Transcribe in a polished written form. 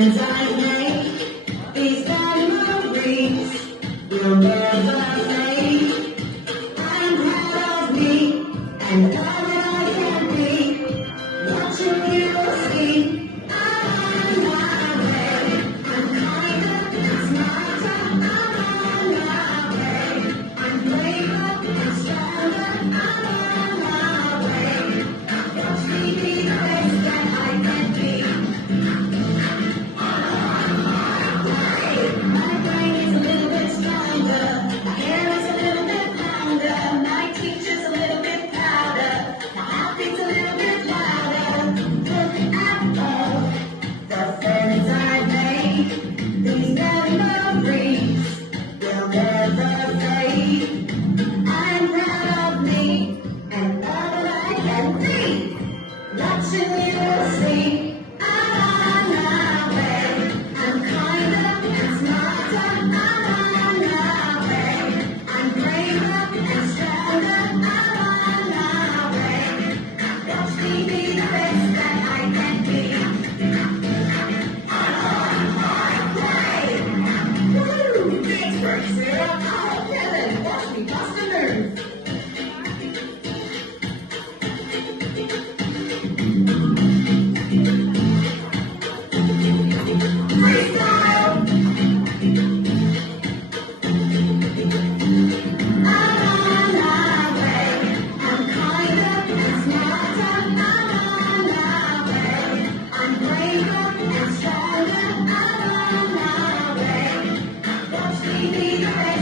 friends I make, these memories will never fade. I'm proud of me and all that I can be. Watching you see, I'm on my way. I'm kinder, smarter, I'm on my way. I'm braver and stronger, I'm on my way. Watch me be the best that I can be. My brain is a little bit stronger, my hair is a little bit louder, my teacher's a little bit prouder, my heartbeat's a little bit louder. Look at all the friends I made, these memories will never fade. I'm proud of me and all that I can be. Watching you see, I'm on my way. I'm kinder and smarter, I'm on my way. I'm braver and stronger, I'm on my way. Watch me be the best that I can be. I'm on my way. Woo! Thanks, Bert, Sarah. Oh, Kevin, watch me bust a move. Freestyle! I'm on my way. I'm kinder and smarter, I'm on my way. I'm braver and stronger, I'm on my way. Watch me be the best.